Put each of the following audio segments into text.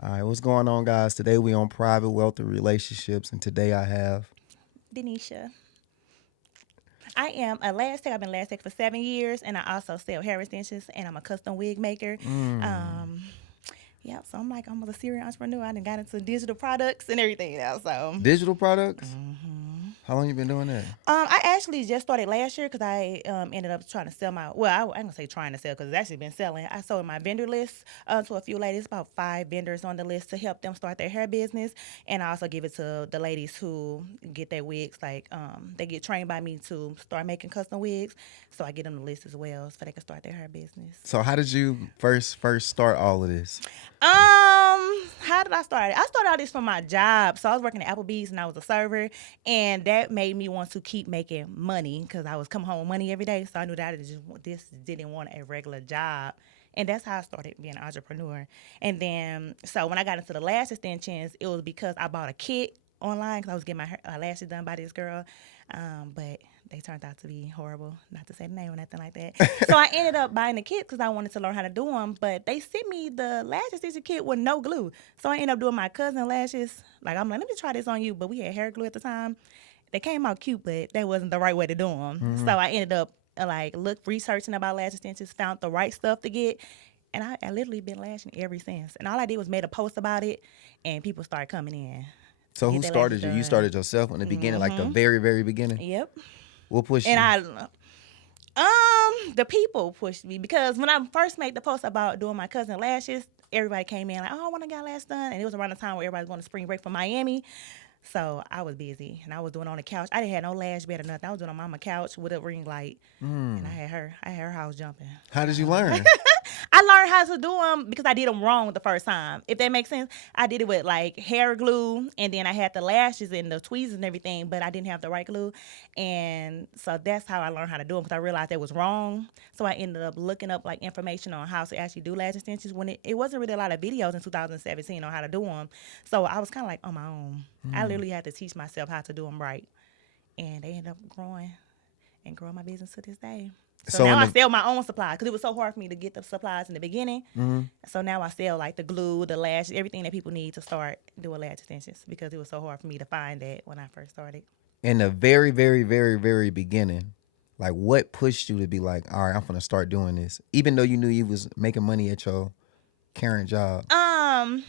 All right, what's going on, guys? Today we on private wealth and relationships, and today I have. DANISHA. I am a lash tech. I've been lash tech for 7 years, and I also sell hair extensions, and I'm a custom wig maker. Mm, Um, yeah, so I'm like almost a serial entrepreneur. I done got into digital products and everything now. So, digital products. hmm How long you been doing that? I actually just started last year because I ended up trying to sell my. Well, I ain't gonna say trying to sell because it's actually been selling. I sold my vendor list to a few ladies, about 5 vendors on the list to help them start their hair business, and I also give it to the ladies who get their wigs. Like they get trained by me to start making custom wigs, so I get them the list as well so they can start their hair business. So how did you first start all of this? How did I start? I started all this from my job. So I was working at Applebees and I was a server, and that made me want to keep making money because I was coming home with money every day. So I knew that I just this didn't want a regular job. And that's how I started being an entrepreneur. And then, so when I got into the lash extensions, it was because I bought a kit online because I was getting my lashes done by this girl. But they turned out to be horrible, not to say the name or nothing like that. So I ended up buying the kit because I wanted to learn how to do them. But they sent me the lash extension kit with no glue. So I ended up doing my cousin lashes. Like, I'm like, let me try this on you. But we had hair glue at the time. They came out cute, but that wasn't the right way to do them. Hmm. So I ended up researching about lash extensions, found the right stuff to get. And I literally been lashing ever since. And all I did was made a post about it, and people started coming in to So get who their lashes started you? You done. started yourself in the beginning, like the Mm-hmm. very beginning. Yep. What pushed And you? the people pushed me because when I first made the post about doing my cousin lashes, everybody came in like, "Oh, I want to get lash done," and it was around the time where everybody was going to spring break from Miami. So I was busy and I was doing it on the couch. I didn't have no lash bed or nothing. I was doing it on mama couch with a ring light, and Mm. I had her house jumping. How did you learn? I learned how to do them because I did them wrong the first time. If that makes sense, I did it with like hair glue, and then I had the lashes and the tweezers and everything, but I didn't have the right glue, and so that's how I learned how to do them because I realized it was wrong. So I ended up looking up like information on how to actually do lash extensions when it wasn't really a lot of videos in 2017 on how to do them. So I was kind of like on my own. I Mm. literally had to teach myself how to do them right, and they ended up growing and growing my business to this day. So So now in I the. sell my own supplies because it was so hard for me to get the supplies in the beginning. Mhm. So now I sell like the glue, the lash, everything that people need to start doing lash extensions because it was so hard for me to find that when I first started. In the very beginning, like what pushed you to be like, all right, I'm gonna start doing this, even though you knew you was making money at your current job. Um,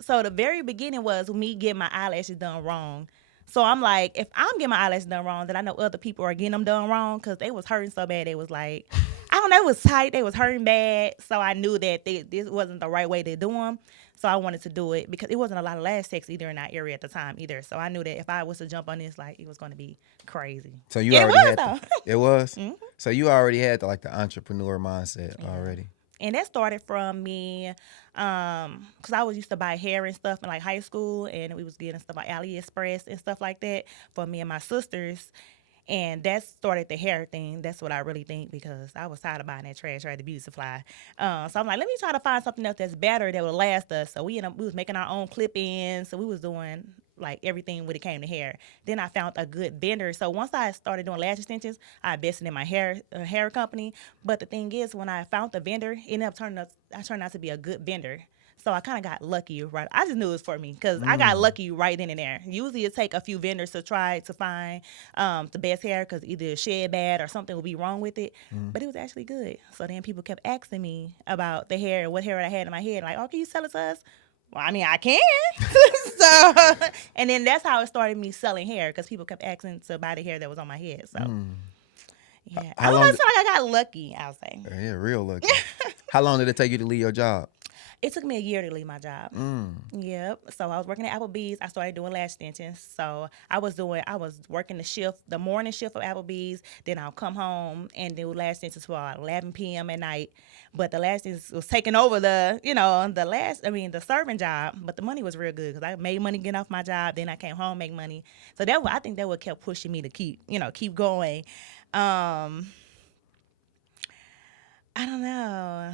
so the very beginning was me getting my eyelashes done wrong. So I'm like, if I'm getting my eyelashes done wrong, then I know other people are getting them done wrong because they was hurting so bad. They was like, I don't know, it was tight. They was hurting bad. So I knew that this wasn't the right way to do them. So I wanted to do it because it wasn't a lot of lash techs either in that area at the time either. So I knew that if I was to jump on this, like it was going to be crazy. So you And it already was had the. though. It was. Mhm. So you already had like the entrepreneur mindset Yeah. already. And that started from me, because I was used to buy hair and stuff in like high school, and we was getting stuff like AliExpress and stuff like that for me and my sisters. And that started the hair thing. That's what I really think because I was tired of buying that trash, right? The beauty supply. So I'm like, let me try to find something else that's better that would last us. So we was making our own clip ins. So we was doing like everything when it came to hair. Then I found a good vendor. So once I started doing lash extensions, I invested in my hair company. But the thing is, when I found the vendor, it ended up I turned out to be a good vendor. So I kind of got lucky, right? I just knew it was for me because I got Mm. lucky right then and there. Usually it take a few vendors to try to find the best hair because either it shed bad or something would be wrong with it. Mm. But it was actually good. So then people kept asking me about the hair and what hair I had in my head. Like, oh, can you sell it to us? Well, I mean, I can. So, and then that's how it started me selling hair because people kept asking to buy the hair that was on my head. So, Mm. yeah. I How don't know. long? It's like I got lucky, I'll say. Yeah, real lucky. How long did it take you to leave your job? It took me a year to leave my job. Mm. Yep. So I was working at Applebees. I started doing lash extensions. So I was working the morning shift of Applebees. Then I'll come home and do lash extensions for 11 p.m. at night. But the lash extensions was taking over the serving job. But the money was real good because I made money getting off my job. Then I came home, make money. So I think that what kept pushing me to keep going. Um, I don't know.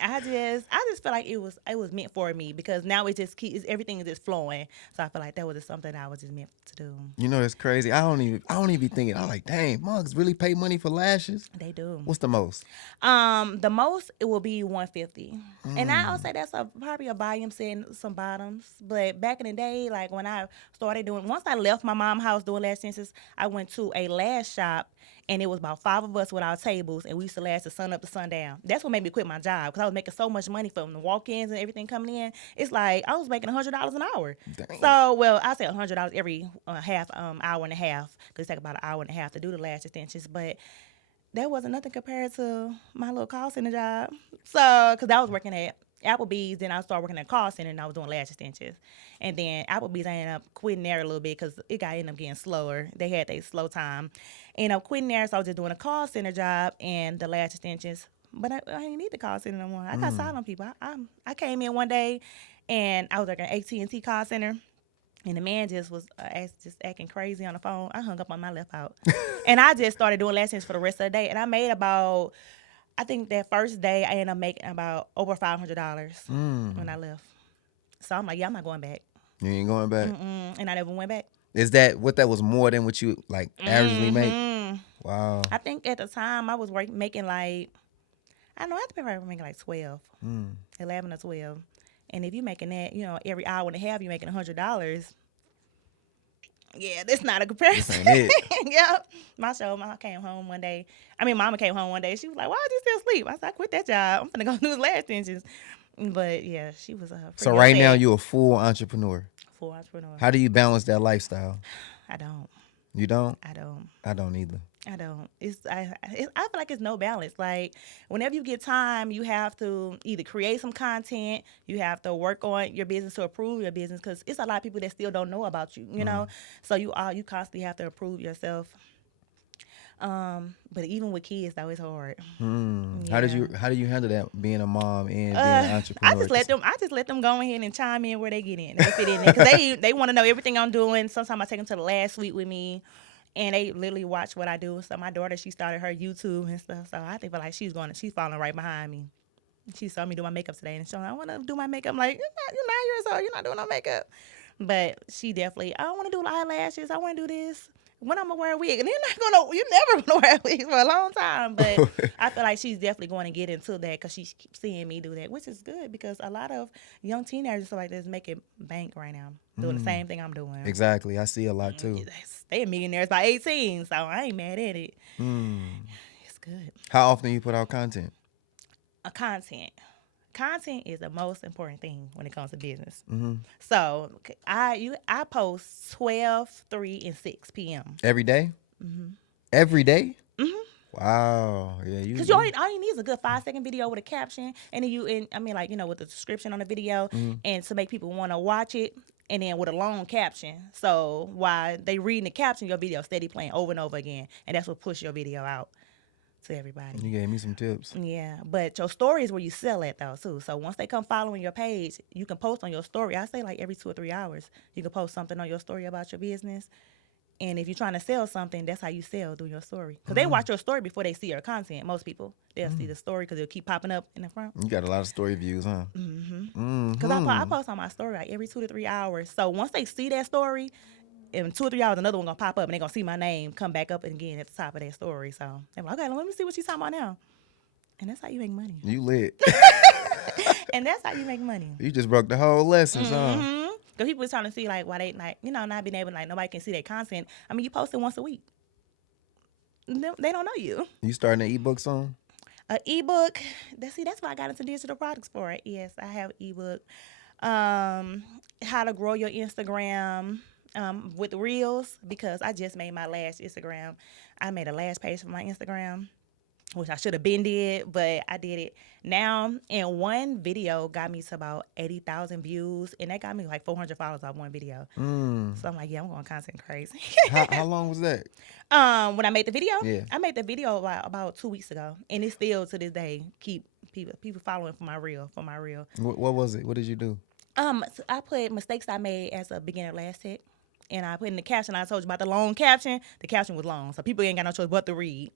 I just feel like it was meant for me because now everything is just flowing. So I feel like that was just something that I was just meant to do. You know, it's crazy. I don't even be thinking. I'm like, dang, mugs really pay money for lashes. They do. What's the most? The most it will be 150, and I'll say that's probably a volume setting some bottoms. But back in the day, like when I started once I left my mom's house doing lash extensions, I went to a lash shop, and it was about 5 of us with our tables, and we used to lash the sun up to sundown. That's what made me quit my job because I was making so much money from the walk-ins and everything coming in. It's like I was making $100 an hour. Dang. So, well, I say $100 every half hour and a half because it take about an hour and a half to do the lash extensions, but that wasn't nothing compared to my little call center job. So, because I was working at Applebees, then I started working at a call center, and I was doing lash extensions. And then Applebees, I ended up quitting there a little bit because it got ended up getting slower. They had their slow time. Ended up quitting there, so I was just doing a call center job and the lash extensions. But I didn't need the call center no more. I got silent people. I came in one day, and I was working at AT&T call center. And the man just was just acting crazy on the phone. I hung up on my left out. And I just started doing lessons for the rest of the day. And I made about, I think that first day, I ended up making about over $500 when I left. So I'm like, yeah, I'm not going back. You ain't going back? And I never went back. Is that was more than what you like averagely make? Wow. I think at the time I was making like, I don't know, I think I was making like 12, 11 or 12. And if you're making that, every hour and a half, you're making $100. Yeah, that's not a comparison. This ain't it. Yep. Mama came home one day. Mama came home one day. She was like, why did you still sleep? I said, I quit that job. I'm going to go do lash extensions. But yeah, she was So right now you're a full entrepreneur. Full entrepreneur. How do you balance that lifestyle? I don't. You don't? I don't. I don't either. I don't. I feel like it's no balance. Like whenever you get time, you have to either create some content, you have to work on your business to improve your business because it's a lot of people that still don't know about you. You know, so you constantly have to improve yourself. But even with kids, though, it's hard. Yeah. How do you handle that being a mom and being an entrepreneur? I just let them go ahead and chime in where they get in. They fit in there because they want to know everything I'm doing. Sometimes I take them to the last suite with me. And they literally watch what I do. So my daughter, she started her YouTube and stuff. So I think like she's following right behind me. She saw me do my makeup today and she's like, I want to do my makeup. I'm like, you're 9 years old. You're not doing no makeup. But she definitely, I want to do eyelashes. I want to do this. When I'm gonna wear a wig, and you're never gonna wear a wig for a long time. But I feel like she's definitely going to get into that because she keeps seeing me do that, which is good because a lot of young teenagers and stuff like this making bank right now, doing the same thing I'm doing. Exactly, I see a lot too. They millionaires by 18, so I ain't mad at it. It's good. How often you put out content? Content is the most important thing when it comes to business. So I post 12, 3, and 6 p.m. Every day? Every day? Wow. Yeah, because all you need is a good 5-second video with a caption, and then with the description on the video, and to make people want to watch it, and then with a long caption. So while they reading the caption, your video steady playing over and over again, and that's what push your video out to everybody. You gave me some tips. Yeah, but your story is where you sell at though too. So once they come following your page, you can post on your story. I say like every 2 or 3 hours, you can post something on your story about your business. And if you're trying to sell something, that's how you sell through your story. Because they watch your story before they see your content. Most people, they'll see the story because it'll keep popping up in the front. You got a lot of story views, huh? Because I post on my story like every 2 to 3 hours. So once they see that story, in 2 or 3 hours, another one gonna pop up and they're gonna see my name come back up again at the top of that story. So they're like, okay, let me see what she's talking about now. And that's how you make money. You lit. And that's how you make money. You just broke the whole lesson, huh? Because people is trying to see like why they not being able nobody can see their content. You post it once a week. They don't know you. You starting an ebook soon? An ebook. That's what I got into digital products for. Yes, I have ebook. How to grow your Instagram. With Reels, because I just made my last Instagram. I made a last page for my Instagram, which I should have been did, but I did it now. And one video got me to about 80,000 views, and that got me like 400 followers on one video. So I'm like, yeah, I'm going content crazy. How long was that? When I made the video? Yeah. I made the video about 2 weeks ago, and it's still to this day keep people following for my reel. What was it? What did you do? So I put mistakes I made as a beginner last tech. And I put in the caption, I told you about the long caption. The caption was long, so people ain't got no choice but to read.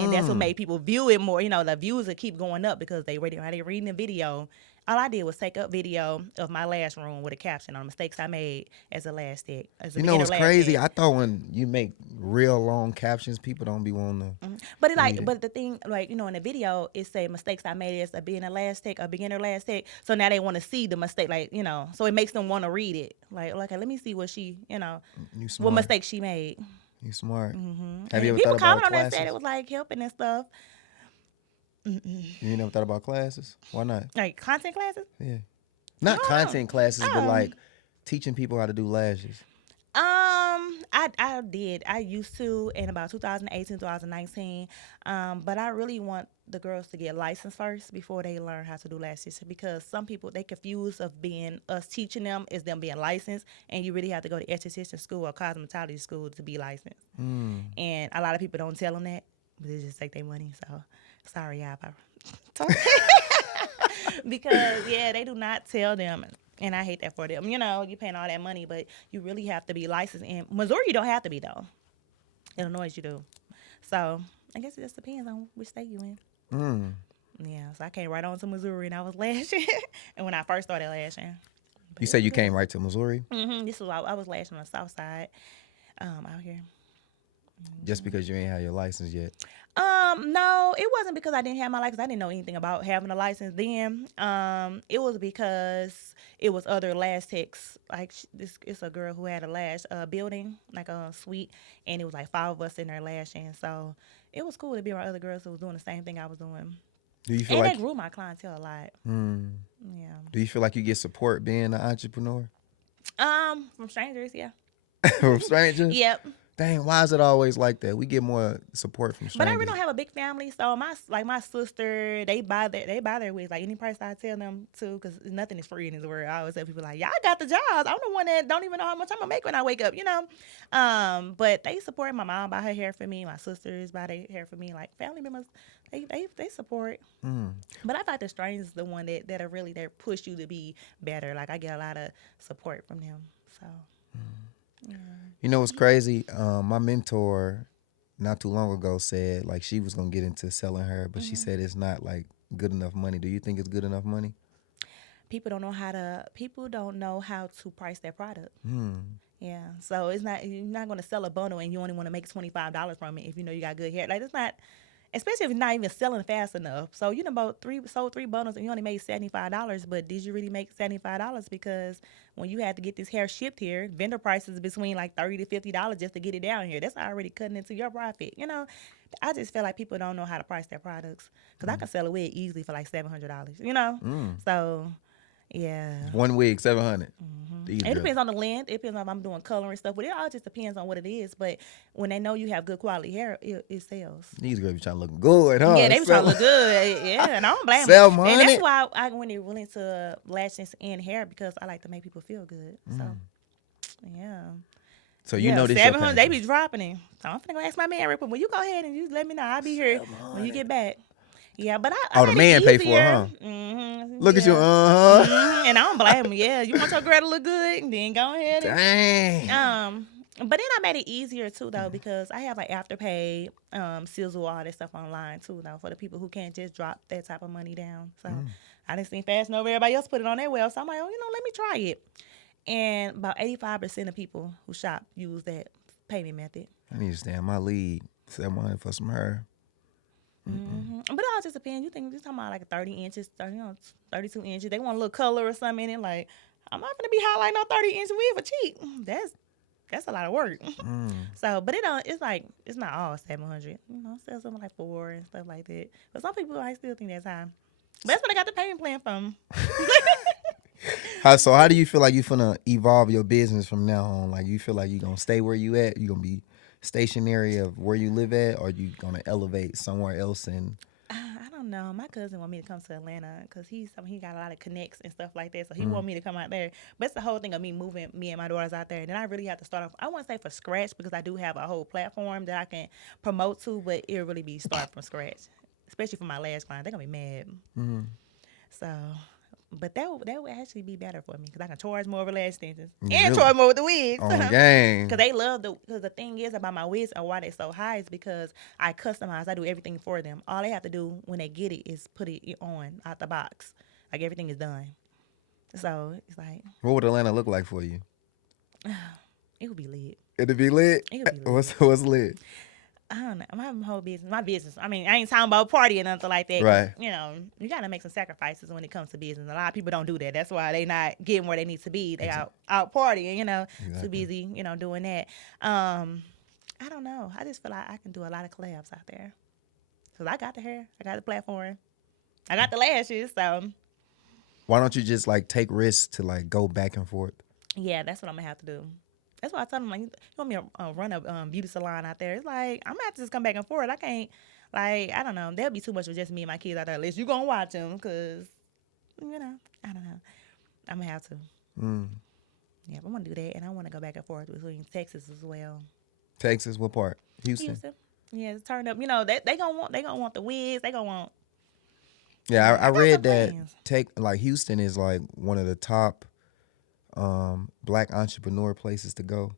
And that's what made people view it more. You know, the views will keep going up because they reading the video. All I did was take up video of my lash room with a caption on mistakes I made as a lash tech, as a You know beginner what's lash crazy? tech. I thought when you make real long captions, people don't be wanting to But read it. but the thing, like, you know, in the video, it say mistakes I made as a being a lash tech, a beginner lash tech. So now they want to see the mistake, like, you know, so it makes them want to read it. Like, okay, let me see what she, you know, You what smart. mistake she made. You smart. Have And you ever people thought about comment on that, said classes? it was like helping and stuff, You never thought about classes? Why not? like content classes. Yeah. Not No. content classes, but Oh. like teaching people how to do lashes. I did. I used to in about 2018, 2019. But I really want the girls to get licensed first before they learn how to do lashes, because some people, they confuse of being us teaching them is them being licensed, and you really have to go to esthetician school or cosmetology school to be licensed. And a lot of people don't tell them that, but they just take their money. So sorry, y'all. Because yeah, they do not tell them, and I hate that for them. You know, you paying all that money, but you really have to be licensed. In Missouri, you don't have to be though. Illinois, you do. So I guess it just depends on which state you in. Yeah, so I came right on to Missouri and I was lashing, and when I first started lashing. You say you came right to Missouri This was I was lashing on the south side, out here. just because you ain't had your license yet. No, it wasn't because I didn't have my license. I didn't know anything about having a license then. It was because it was other lash techs. Like it's a girl who had a lash building, like a suite, and it was like 5 of us in there lashing. So it was cool to be around other girls who was doing the same thing I was doing. Do you feel And like that grew my clientele a lot. Yeah. Do you feel like you get support being an entrepreneur From strangers, yeah. from strangers? Yep. Dang, why is it always like that? We get more support from But strangers. I really don't have a big family, so my sister, they buy their wigs, like any price I tell them to, because nothing is free in this world. I always tell people like, y'all got the jobs. I'm the one that don't even know how much I'm gonna make when I wake up, you know. But they support. My mom buy her hair for me. My sisters buy their hair for me. Like family members, they support. But I thought the strangers is the one that are really there push you to be better. Like I get a lot of support from them. So. Yeah. You know what's crazy? My mentor not too long ago said like she was gonna get into selling her, but she said it's not like good enough money. Do you think it's good enough money? People don't know how to price their product. Yeah, so you're not going to sell a bundle and you only want to make $25 from it if you know you got good hair. Like it's not, especially if you're not even selling fast enough. So you know sold 3 bundles and you only made $75, but did you really make $75? Because when you had to get this hair shipped here, vendor prices between like $30 to $50 just to get it down here. That's already cutting into your profit. You know, I just feel like people don't know how to price their products, because I can sell a wig easily for like $700. You know, so. Yeah. One wig, $700. It depends on the length. It depends on if I'm doing color and stuff. But it all just depends on what it is. But when they know you have good quality hair, it sells. These girls be trying to look good, huh? Yeah, they be trying to look good. Yeah, and I don't blame Sell them. money. And that's why I went really into lashes and hair, because I like to make people feel good. So, yeah. So you know this your 700, they passion. be dropping it. So I'm finna go ask my man real quick. Well, you go ahead and you let me know. I'll be here when you get back. Yeah, but I Oh, the man pay for it, huh? Look at you, And I don't blame him. Yeah, you want your girl to look good, then go ahead. Dang. But then I made it easier too, though, because I have like Afterpay, Sizzle, all that stuff online too, though, for the people who can't just drop that type of money down. So I didn't see fast enough. Everybody else put it on their well, so I'm like, oh, let me try it. And about 85% of people who shop use that payment method. I need to stay in my lead. $700 for some hair. But it all just depends. You're talking about like 30 inches, 32 inches. They want a little color or something in it. Like, I'm not gonna be highlighting on 30-inch wig for cheap. That's a lot of work. So, but it's not all 700. Sell something like 4 and stuff like that. But some people, I still think that's high. But that's when I got the payment plan from. So how do you feel like you finna evolve your business from now on? Like, you feel like you gonna stay where you at? You gonna be stationary of where you live at, or you gonna elevate somewhere else? And I don't know. My cousin want me to come to Atlanta because he got a lot of connects and stuff like that. So he want me to come out there. But it's the whole thing of me moving me and my daughters out there. And then I really have to start off, I wouldn't say for scratch, because I do have a whole platform that I can promote to, but it'll really be start from scratch. Especially for my last client. They're going to be mad. So, But that would actually be better for me because I can charge more for lash extensions and Really? charge more with the wigs. On game. Because they love because the thing is about my wigs and why they're so high is because I customize. I do everything for them. All they have to do when they get it is put it on out the box. Like everything is done. So it's like What would Atlanta look like for you? it would be lit. It'd be lit. It would be lit. What's lit? I don't know. My whole business. My business. I mean, I ain't talking about party or nothing like that. 'Cause, Right. You know, you gotta make some sacrifices when it comes to business. A lot of people don't do that. That's why they not getting where they need to be. They out partying. You know, too busy. You know, doing that. I don't know. I just feel like I can do a lot of collabs out there. Cause I got the hair. I got the platform. I got the lashes. So Why don't you just like take risks to like go back and forth? yeah, that's what I'm gonna have to do. That's why I told him, like, you want me to run a beauty salon out there? It's like, I'm gonna have to just come back and forth. I can't, like, I don't know. There'll be too much with just me and my kids out there. Unless you gonna watch them, because, you know, I don't know. I'm gonna have to. Yeah, but I want to do that, and I want to go back and forth between Texas as well. Texas, what part? Houston. Yeah, it's turn up. You know, they gonna want the wigs. They gonna want. Yeah, I got read some that plans. Houston is like one of the top black entrepreneur places to go.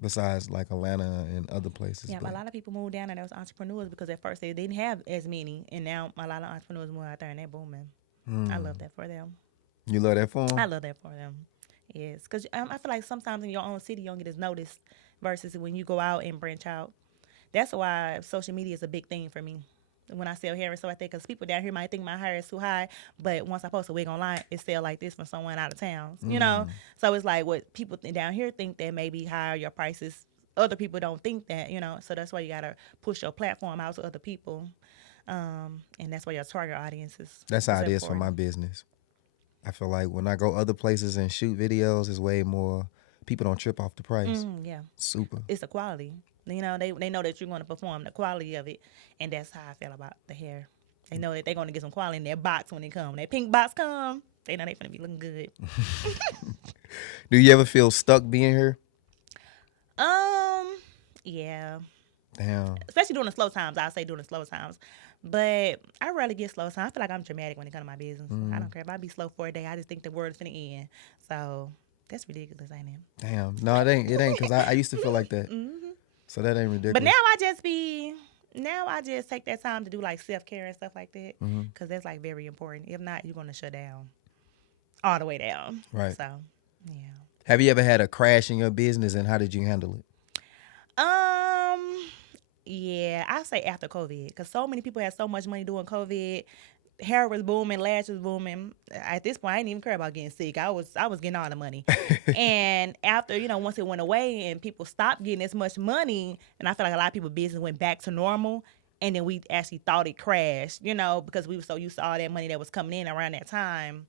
Besides like Atlanta and other places. Yeah, but a lot of people moved down there that was entrepreneurs because at first they didn't have as many, and now a lot of entrepreneurs moved out there and they're booming. I love that for them. You love that for them? I love that for them. Yes, because I feel like sometimes in your own city you don't get as noticed versus when you go out and branch out. That's why social media is a big thing for me. When I sell hair and stuff like that, because people down here might think my hair is too high, but once I post a wig online, it sell like this from someone out of town, you know? So it's like what people down here think that maybe higher your prices, other people don't think that, you know? So that's why you got to push your platform out to other people, and that's why your target audience is. That's how it is for my business. I feel like when I go other places and shoot videos, it's way more, people don't trip off the price. Yeah. Super. It's the quality. You know, they know that you're going to perform, the quality of it, and that's how I feel about the hair. They know that they're going to get some quality in their box when they come. When that pink box come, they know they're going to be looking good. Do you ever feel stuck being here? Yeah. Damn. Especially during the slow times. I'll say during the slow times. But I rarely get slow times. I feel like I'm dramatic when it comes to my business. I don't care if I be slow for a day. I just think the world is finna end. So that's ridiculous, ain't it? Damn. No, it ain't. It ain't, because I used to feel like that. So that ain't ridiculous. But now I just take that time to do like self-care and stuff like that. Because that's like very important. If not, you're going to shut down. All the way down. Right. So, yeah. Have you ever had a crash in your business, and how did you handle it? Yeah, I say after COVID, because so many people had so much money doing COVID. Hair was booming, lash was booming. At this point, I didn't even care about getting sick. I was getting all the money. And after, you know, once it went away and people stopped getting as much money, and I feel like a lot of people's business went back to normal, and then we actually thought it crashed, you know, because we were so used to all that money that was coming in around that time.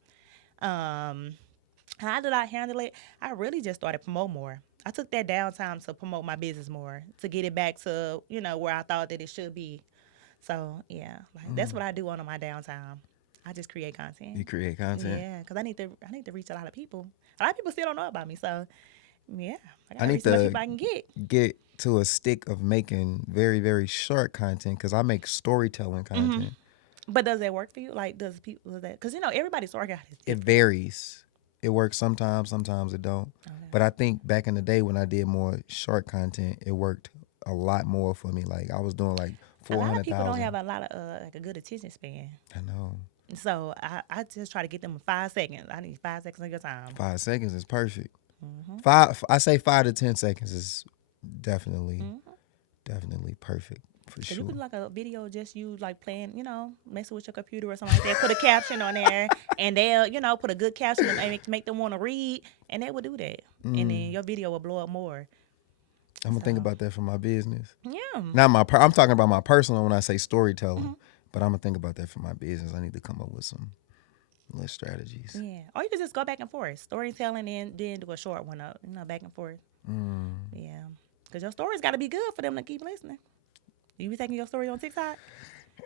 How did I handle it? I really just started promote more. I took that downtime to promote my business more, to get it back to, you know, where I thought that it should be. So, yeah, like that's what I do on my downtime. I just create content. You create content? Yeah, because I need to reach a lot of people. A lot of people still don't know about me, so, yeah. I need reach as much to people I can get to a stick of making very, very short content, because I make storytelling content. But does that work for you? Like, does that? Because, you know, everybody's story got his. It varies. It works sometimes it don't. Okay. But I think back in the day when I did more short content, it worked a lot more for me. Like I was doing like 400,000. A lot of people don't have a lot of like a good attention span. I know. So I just try to get them in 5 seconds. I need 5 seconds of your time. 5 seconds is perfect. I say 5 to 10 seconds is definitely perfect. For sure. You could do like a video just you like playing, you know, messing with your computer or something like that. Put a caption on there, and they'll, you know, put a good caption and make them want to read, and they will do that. And then your video will blow up more. I'm gonna think about that for my business. Yeah. Not I'm talking about my personal when I say storytelling, but I'm gonna think about that for my business. I need to come up with some little strategies. Yeah. Or you can just go back and forth, storytelling, and then do a short one up, you know, back and forth. Yeah. Because your story's got to be good for them to keep listening. You be taking your story on TikTok?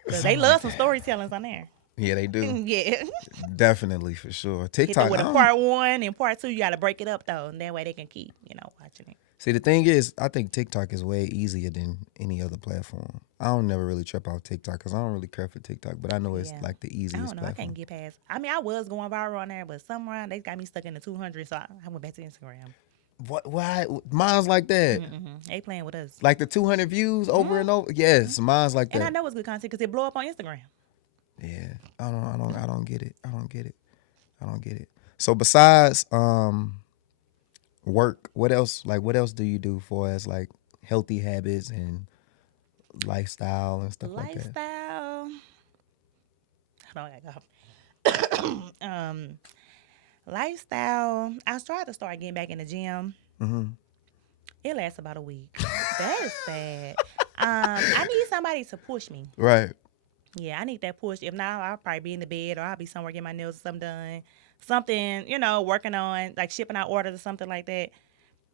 Because they love some storytellings on there. Yeah, they do. Yeah. Definitely, for sure. TikTok. With a part 1 and part 2, you got to break it up, though. And that way they can keep, you know, watching it. See, the thing is, I think TikTok is way easier than any other platform. I don't never really trip out TikTok because I don't really care for TikTok, but I know it's Yeah. like the I don't easiest know. I can't platform. get past. I mean, I was going viral on there, but somewhere they got me stuck in the 200, so I went back to Instagram. What? Why? Mine's like that. They playing with us. Like the 200 views over and over. Yes, mine's like And I that. know it's good content because it blow up on Instagram. Yeah, I don't get it. I don't get it. I don't get it. So besides work, what else? Like, what else do you do for as like healthy habits and lifestyle and stuff like that? Lifestyle. Hold on, I gotta go. Lifestyle. I tried to start getting back in the gym. Mm-hmm. It lasts about a week. That is sad. I need somebody to push me. Right. Yeah, I need that push. If not, I'll probably be in the bed or I'll be somewhere getting my nails or something done. Something, working on like shipping out orders or something like that.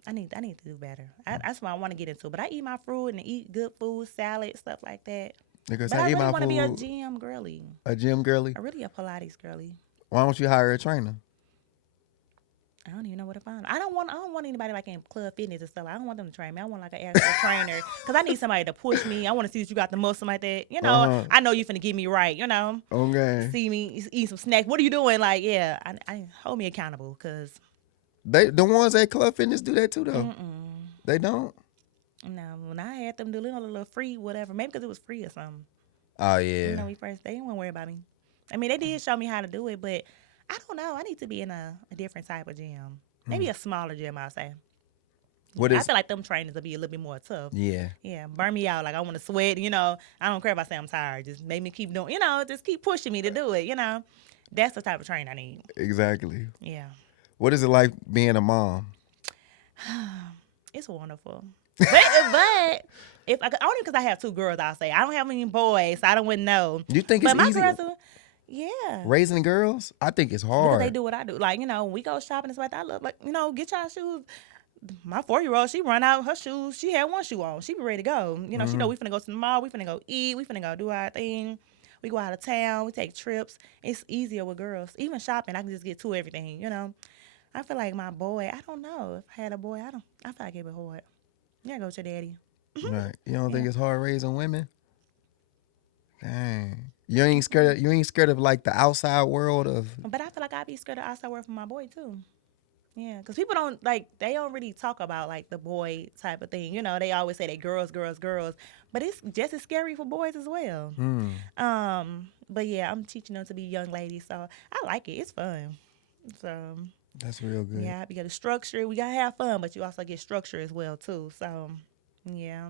I need to do better. That's what I want to get into. But I eat my fruit and eat good food, salad, stuff like that. Because But I I eat really my want to be a food. gym girly. A gym girly. I really a Pilates girly. Why don't you hire a trainer? I don't even know where to find them. I don't want anybody like in club fitness and stuff. I don't want them to train me. I want like an actual trainer because I need somebody to push me. I want to see that you got the muscle like that. I know you finna get me right. Okay. See me eat some snacks. What are you doing? Like, yeah, I hold me accountable because The ones at Club Fitness do that too though. They don't. no, when I had them do a little free whatever, maybe because it was free or something. Oh yeah. We first they didn't want to worry about me. I mean, they did show me how to do it, but I don't know. I need to be in a different type of gym. Maybe a smaller gym, I'll say. What I is? feel like them trainers will be a little bit more tough. Yeah. Yeah, burn me out. Like I want to sweat. I don't care if I say I'm tired. Just make me keep doing. Just keep pushing me to do it. That's the type of trainer I need. Exactly. Yeah, What is it like being a mom? it's wonderful. But if only because I have two girls, I'll say I don't have any boys, so I don't wouldn't know. You think But it's my easy girls, yeah. raising girls? I think it's Because they hard. do what I do. Like, when we go shopping and stuff like that, I love, like, get y'all shoes. My 4-year-old, she run out her shoes. She had one shoe on. She be ready to go. She know we finna go to the mall. We finna go eat. We finna go do our thing. We go out of town. We take trips. It's easier with girls. Even shopping, I can just get to everything, I feel like my boy, I don't know. If I had a boy, I feel like it would be hard. Yeah, go with your daddy. Right. You don't think Yeah. it's hard raising women? Dang. You ain't scared of like the outside world of But I feel like I'd be scared of outside work for my boy, too. Yeah, because people they don't really talk about, like, the boy type of thing. They always say they girls, girls, girls. But it's just as scary for boys as well. But, yeah, I'm teaching them to be young ladies, so I like it. It's fun. So, that's real good. yeah, we got to structure. We got to have fun, but you also get structure as well, too. So, yeah.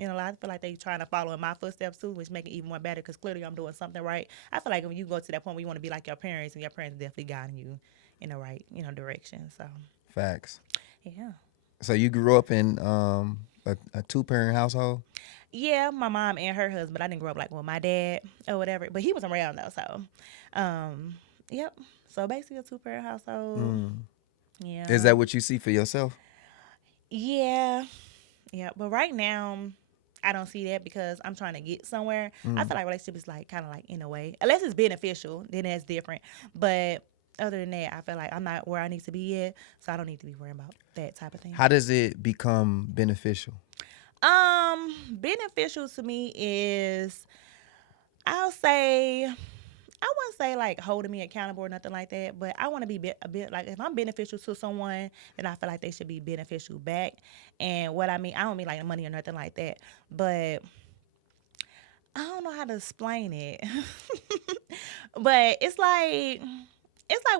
A lot of feel like they trying to follow in my footsteps, too, which make it even more better because clearly I'm doing something right. I feel like when you go to that point where you want to be like your parents, and your parents definitely guiding you in the right, direction. So, Facts. yeah. So you grew up in a two-parent household? Yeah, my mom and her husband. I didn't grow up like with my dad or whatever, but he was around though. So, yep. So basically a 2-parent household. Yeah. Is that what you see for yourself? Yeah. Yeah. But right now, I don't see that because I'm trying to get somewhere. I feel like relationship is like kind of like in a way, unless it's beneficial, then that's different. But other than that, I feel like I'm not where I need to be yet, so I don't need to be worrying about that type of thing. How does it become beneficial? Beneficial to me is, I'll say, I wouldn't say like holding me accountable or nothing like that, but I want to be a bit like, if I'm beneficial to someone, then I feel like they should be beneficial back. And what I mean, I don't mean like money or nothing like that, but I don't know how to explain it. But it's like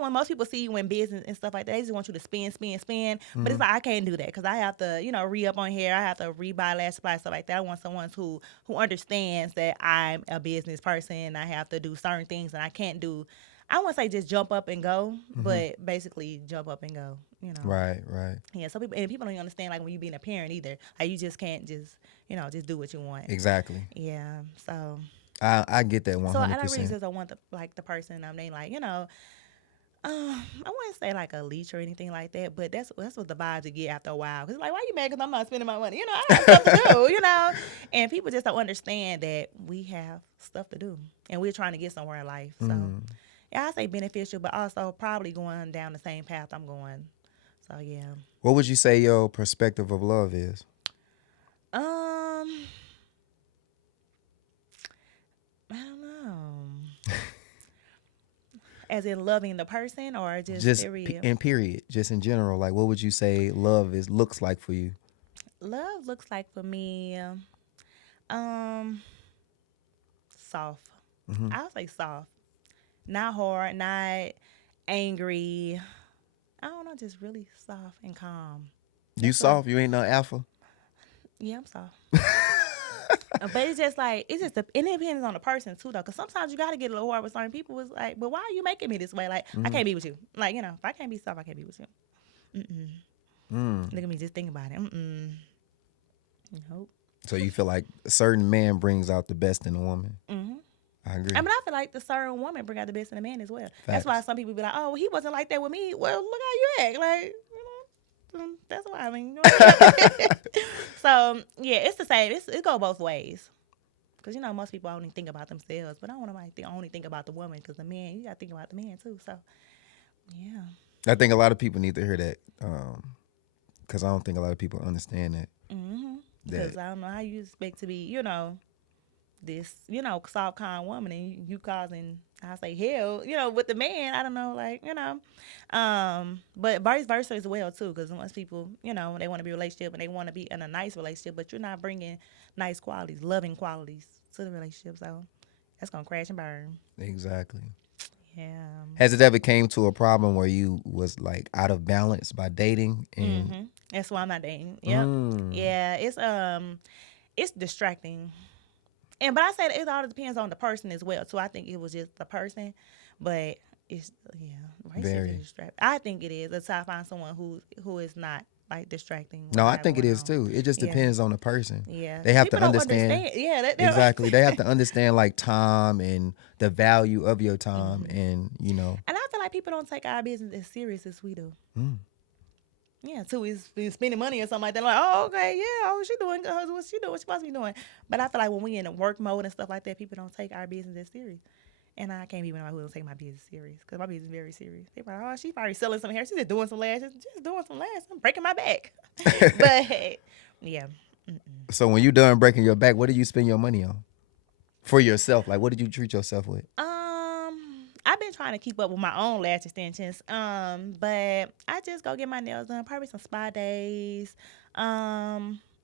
when most people see you in business and stuff like that, they just want you to spend, spend, spend. But it's like I can't do that because I have to, re-up on hair. I have to re-buy lash supply, stuff like that. I want someone who understands that I'm a business person. I have to do certain things and I can't do. I wouldn't say just jump up and go, but basically jump up and go. Right, right. Yeah. So people don't even understand like when you being a parent either. Like you just can't just do what you want. Exactly. Yeah. So. I get that 100%. So I don't really just don't want the person I'm named like I wouldn't say like a leech or anything like that, but that's what the vibes you get after a while. Cause like, why you mad? Cause I'm not spending my money. I have stuff to do. And people just don't understand that we have stuff to do, and we're trying to get somewhere in life. So, yeah, I say beneficial, but also probably going down the same path I'm going. So yeah. What would you say your perspective of love is? Um, I don't know. As in loving the person or just Just period. in period, just in general. Like, what would you say love is looks like for you? Love looks like for me, um, soft. Hmm. I'll say soft. Not hard, not angry. I don't know, just really soft and calm. You That's love. soft? You ain't no alpha? Yeah, I'm soft. But it's just like it depends on the person too though, because sometimes you gotta get a little hard with certain people. It's like, but why are you making me this way? Like I Mm. can't be with you. Like if I can't be soft, I can't be with you. Mm-mm. Mm. Look at me, just think about it. Mm-mm. Nope. So you feel like a certain man brings out the best in a woman? Mm-hmm. I agree. I mean, I feel like the certain woman bring out the best in a man as well. That's why Facts. some people be like, "Oh, he wasn't like that with me." Well, look how you act. Like, that's why. I mean, so yeah, it's the same. It go both ways. Cause most people only think about themselves, but I don't want to only think about the woman. Cause the man, you gotta think about the man too. So yeah. I think a lot of people need to hear that, because I don't think a lot of people understand that. Mm-hmm. That Cause I don't know how you expect to be, this, soft kind woman, and you causing, I say hell, with the man. I don't know, but vice versa as well too. Because most people, they want to be in a relationship and they want to be in a nice relationship, but you're not bringing nice qualities, loving qualities to the relationship. So that's gonna crash and burn. exactly. Yeah. Has it ever came to a problem where you was like out of balance by dating and? Mm-hmm. That's why I'm not dating. Yep. Mm, Yeah. It's distracting. But I said it all depends on the person as well. So I think it was just the person, but it's very. racism distract. I think it is until I find someone who is not like distracting what No, I I have think it going is on. too. It just Yeah, depends on the person. yeah. They have to People don't understand. understand. Yeah, Exactly. They have to understand like time and the value of your time, Mhm. and And I feel like people don't take our business as serious as we do. Mm. Yeah, too. He's spending money or something like that. Like, oh, okay, yeah, oh, she doing? What's she doing? What she supposed to be doing? But I feel like when we in a work mode and stuff like that, people don't take our business as serious. And I can't be one of who don't take my business serious because my business is very serious. They like, oh, she probably selling some hair. She's just doing some lashes. Just doing some lashes. I'm breaking my back. But yeah. Mm-mm. So when you done breaking your back, what do you spend your money on for yourself? Like, what did you treat yourself with? I've been trying to keep up with my own lash extensions. But I just go get my nails done. Probably some spa days.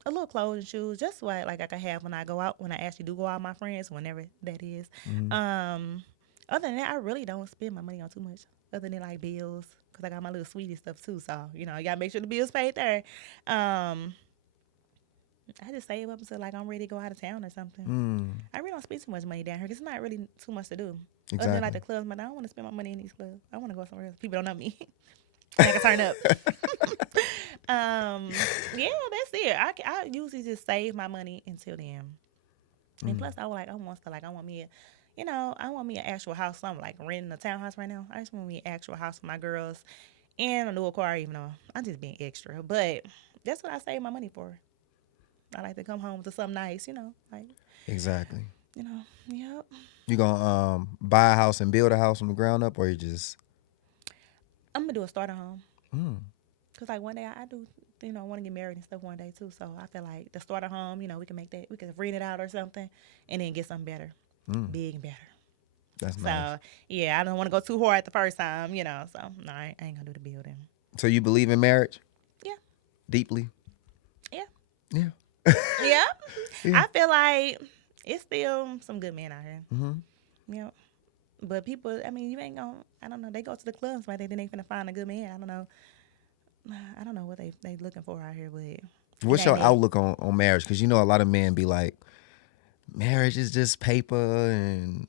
A little clothes and shoes, just what like I can have when I go out. When I actually do go out with my friends, whenever that is. Mm-hmm. Other than that, I really don't spend my money on too much. Other than like bills, cause I got my little sweetie stuff too. So you gotta make sure the bills paid there. I just save up until like I'm ready to go out of town or something. Mm. I really don't spend too much money down here because it's not really too much to do. Exactly. Other than like the clubs, but I don't want to spend my money in these clubs. I want to go somewhere else. People don't know me. I can turn up. Yeah, that's it. I usually just save my money until then. And plus, I want me an actual house. So I'm like renting a townhouse right now. I just want me an actual house for my girls and a new car. Even though I'm just being extra, but that's what I save my money for. I like to come home to something nice, like Exactly. Yep. You gonna buy a house and build a house from the ground up, or you just? I'm gonna do a starter home. Mm. Cause like one day I do, want to get married and stuff one day too. So I feel like the starter home, we can make that, we can rent it out or something, and then get something better, big and better. That's So nice. yeah, I don't want to go too hard the first time, So no, I ain't gonna do the building. So you believe in marriage? Yeah. Deeply. Yeah. Yeah. Yeah. Yeah. I feel like it's still some good men out here. Mm-hmm. Yeah. But people, I mean, you ain't gonna. I don't know. They go to the clubs, right? They think they finna find a good man. I don't know. I don't know what they looking for out here, but What's your outlook on marriage? Because a lot of men be like, marriage is just paper and.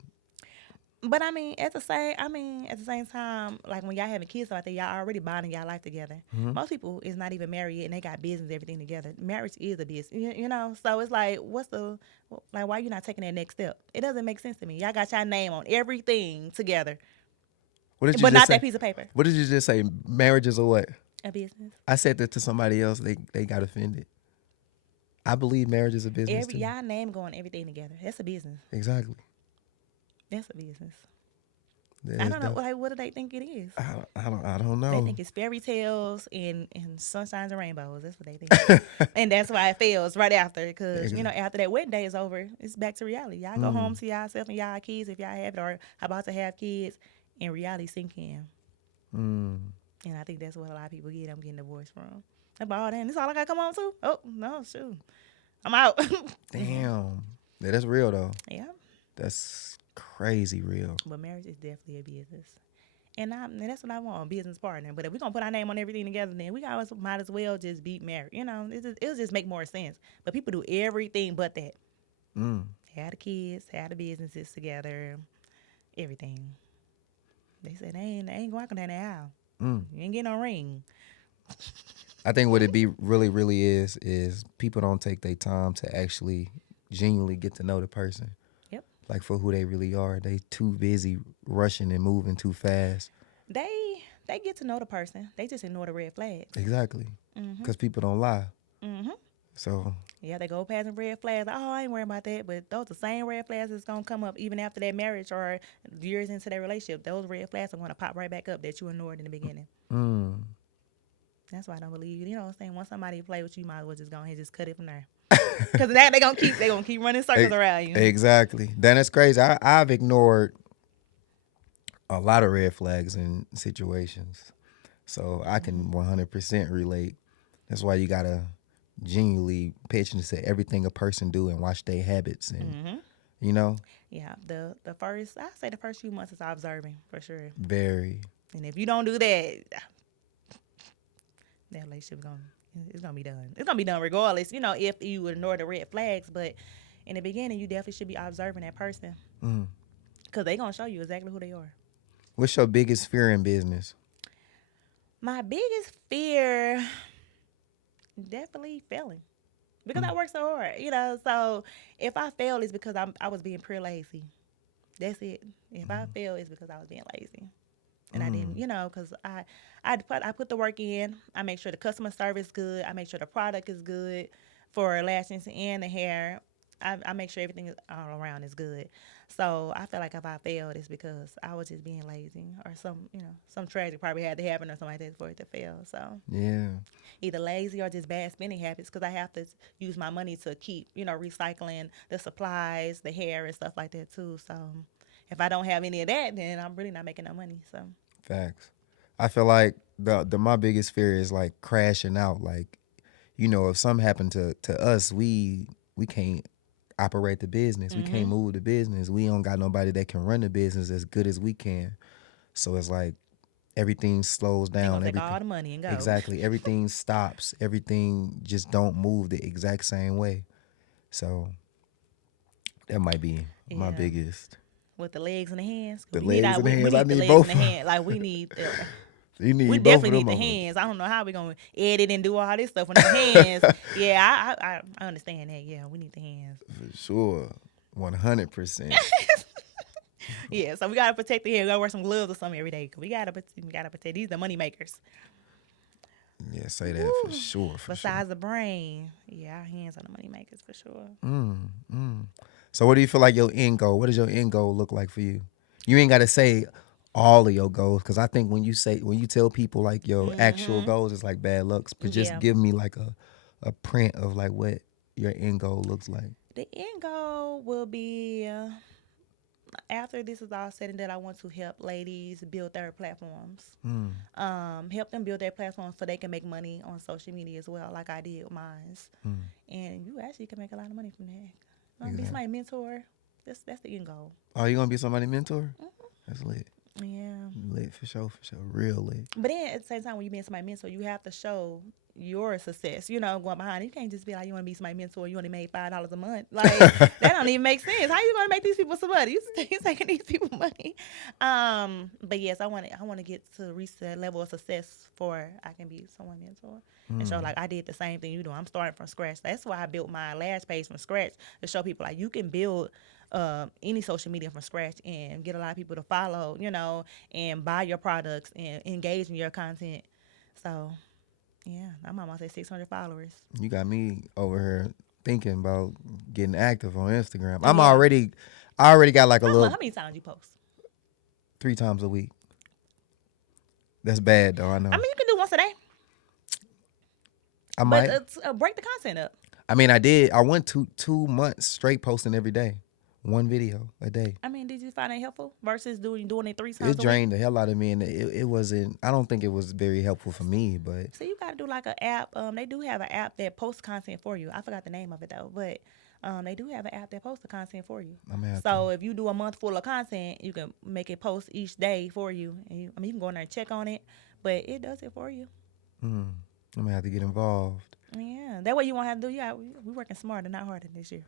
But I mean, at the same time, like when y'all having kids like that, y'all already bonding y'all life together. Mm-hmm. Most people is not even married yet, and they got business, everything together. Marriage is a business, So it's like, why you not taking that next step? It doesn't make sense to me. Y'all got y'all name on everything together, What did you but just not say? that piece of paper. What did you just say? Marriage is a what? A business. I said that to somebody else. They got offended. I believe marriage is a business too. Y'all name going everything together. That's a business. Exactly. That's a business. I That's don't know. def- Like, what do they think it is? I don't They know. think it's fairy tales and sunshines and rainbows. That's what they think. And that's why it fails right after. Because, Ex- after that wedding day is over, it's back to reality. Y'all go home mm, to yourself and y'all kids if y'all have it or about to have kids. And reality sink in. mm. And I think that's what a lot of people get. I'm getting divorced from. About, oh, damn, this all I got to come home to? Oh, no, shoot. I'm out. Damn. Yeah, that's real though. Yeah. That's crazy real. But marriage is definitely a business. And that's what I want, a business partner. But if we're going to put our name on everything together, then we guys might as well just be married. It'll just make more sense. But people do everything but that. Mm. Have the kids, have the businesses together, everything. They said they ain't going down that aisle. Mm. You ain't getting no ring. I think what it be really is people don't take their time to actually genuinely get to know the person. Yep. Like for who they really are. They too busy rushing and moving too fast. They get to know the person. They just ignore the red flags. Exactly. Because people don't lie. Mm-hmm. So Yeah, they go past some red flags. Like, oh, I ain't worried about that. But those are the same red flags that's going to come up even after that marriage or years into their relationship. Those red flags are going to pop right back up that you ignored in the beginning. mm. That's why I don't believe, what I'm saying? Once somebody play with you, you might as well just go ahead and just cut it from there. Because that they gonna keep running circles around you. Exactly. Then it's crazy. I've ignored a lot of red flags in situations. So I can 100% relate. That's why you gotta genuinely pay attention to everything a person do and watch their habits and you know, Yeah, the first, I say the first few months is observing for sure. very. And if you don't do that, that relationship it's gonna be done. It's gonna be done regardless. If you ignore the red flags, but in the beginning, you definitely should be observing that person Mm. because they gonna show you exactly who they are. What's your biggest fear in business? My biggest fear, definitely failing, because I work so hard. So if I fail, it's because I was being pure lazy. That's it. If I fail, it's because I was being lazy. And I didn't, because I put the work in. I make sure the customer service is good. I make sure the product is good for lashes and the hair. I make sure everything all around is good. So I feel like if I failed, it's because I was just being lazy or some tragic probably had to happen or something like that for it to fail. So Yeah. either lazy or just bad spending habits because I have to use my money to keep, recycling the supplies, the hair and stuff like that too. So if I don't have any of that, then I'm really not making no money. So Facts. I feel like the my biggest fear is like crashing out. Like, if something happened to us, we can't operate the business. We can't move the business. We don't got nobody that can run the business as good as we can. So it's like everything slows they down. gonna take Everything all the money and go. exactly. Everything stops. Everything just don't move the exact same way. So that might be my Yeah. biggest. With the legs and the hands. The We legs and the we hands. I need the need legs both. and the hands. Like we need. You need We both of definitely them. need the motherfuckers. hands. I don't know how we gonna edit and do all this stuff with the hands. Yeah, I understand that. Yeah, we need the hands. For sure. 100%. Yeah, so we gotta protect the hair. We gotta wear some gloves or something every day. 'Cause we gotta protect. These are money makers. Yeah, say that for sure. Besides the brain, yeah, our hands are the money makers for sure. So what do you feel like your end goal? What does your end goal look like for you? You ain't got to say all of your goals because I think when you tell people like your actual goals, it's like bad looks. But just Yeah. give me like a print of like what your end goal looks like. The end goal will be after this is all said and done. I want to help ladies build their platforms. Help them build their platforms so they can make money on social media as well, like I did with mine. And you actually can make a lot of money from that. Be somebody's mentor. That's the end goal. Oh, you gonna be somebody's mentor? That's lit. Yeah. Lit for sure, real lit. But then at the same time, when you being somebody's mentor, you have to show your success. Going behind it. You can't just be like, you want to be somebody's mentor, you only made $5 a month. Like that don't even make sense. How you gonna make these people some money? You taking these people money. But yes, I want to get to reach that level of success for I can be someone's mentor. And so like I did the same thing you do. I'm starting from scratch. That's why I built my Lash page from scratch to show people like you can build any social media from scratch and get a lot of people to follow, and buy your products and engage in your content. So, yeah, I'm almost at 600 followers. You got me over here thinking about getting active on Instagram. Yeah. I already got like a little How many times you post? 3 times a week. That's bad though. I know. I mean, you can do once a day, I but might. break the content up. I mean, I did. I went 2 months straight posting every day, one video a day. I mean, did you find it helpful versus doing it 3 times It a week? drained the hell out of me, and it wasn't. I don't think it was very helpful for me. But So you got to do like an app. They do have an app that posts content for you. I forgot the name of it though, but they do have an app that posts the content for you. I'm gonna have So if you do a month full of content, you can make it post each day for you. And you can go in there and check on it, but it does it for you. I'm gonna have to get involved. Yeah, that way you won't have to do. Yeah, we working smarter, not harder this year.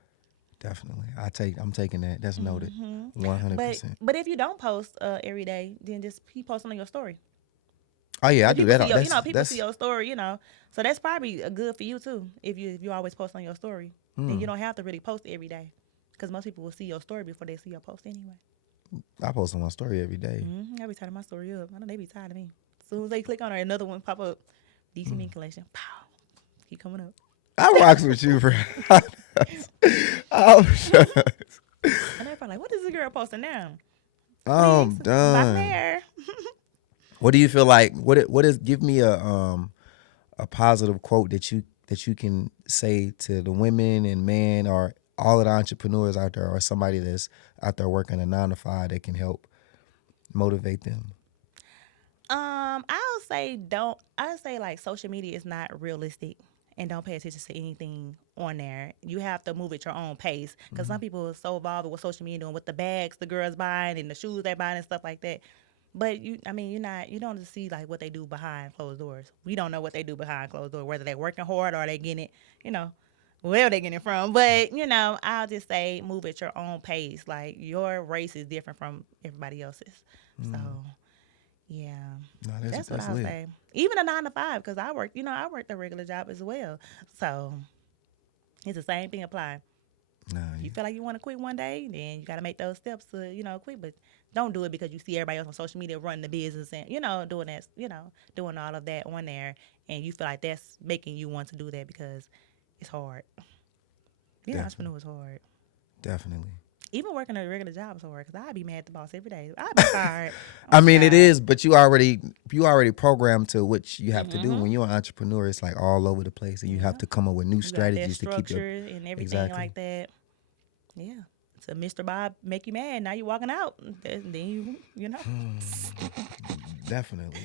Definitely, I'm taking that. That's noted. 100%. But if you don't post every day, then just keep posting on your story. Oh yeah, I do that. See your, That's, people see your story. So that's probably good for you too. If you always post on your story, then you don't have to really post every day, because most people will see your story before they see your post anyway. I post on my story every day. I be turning my story up. I know they be tired of me. As soon as they click on it, another one pop up. DC Meat Collection. Pow. Keep coming up. I rocks with you, bro. I'm shucks. And they're probably like, what is this girl posting now? I'm Please, done. Bye there. What do you feel like? What is? Give me a positive quote that you can say to the women and men or all of the entrepreneurs out there, or somebody that's out there working a 9 to 5 that can help motivate them. I'll say like social media is not realistic, and don't pay attention to anything on there. You have to move at your own pace, because some people are so involved with social media and with the bags the girls buying and the shoes they're buying and stuff like that. But you don't just see like what they do behind closed doors. We don't know what they do behind closed doors, whether they're working hard or they getting it, where they getting it from. But I'll just say move at your own pace. Like your race is different from everybody else's. So yeah, No, that's what I'll lit. say. Even a 9 to 5, because I worked a regular job as well. So it's the same thing apply. Nah, You feel like you want to quit one day, then you got to make those steps to, quit. But don't do it because you see everybody else on social media running the business and, doing that, doing all of that on there. And you feel like that's making you want to do that because it's hard. Being an entrepreneur is hard. definitely. Even working a regular job is hard, because I'd be mad at the boss every day. I'd be tired. I mean, it is, but you already programmed to what you have to do. When you're an entrepreneur, it's like all over the place, and you have to come up with new strategies to keep your and everything like that. Yeah. So Mr. Bob make you mad. Now you're walking out. Then you know. Definitely.